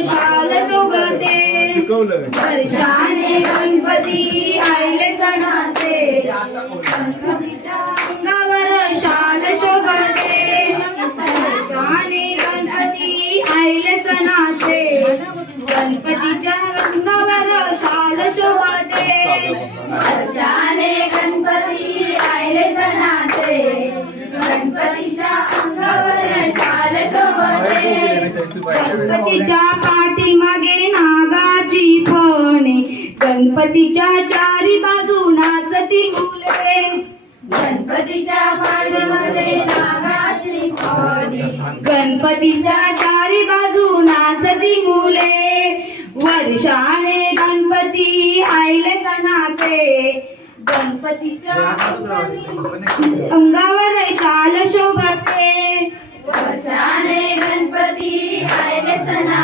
शाल शोभते वर्षाने गणपती आले सणाचे. गणपतीच्या अंगावर शाल शोभते वर्षाने गणपती आले सणाचे. गणपतीच्या अंगावर शाल शोभते गणपतीच्या पाठीमागे नागाची फणे. गणपतीच्या चारी बाजू नाचती मुले गणपतीच्या पाठीमध्ये नागाची फणी. गणपतीच्या चारी बाजू नाचती मुले वर्षाने गणपती आईले सणाचे. गणपतीच्या अंगावर शाल शोभते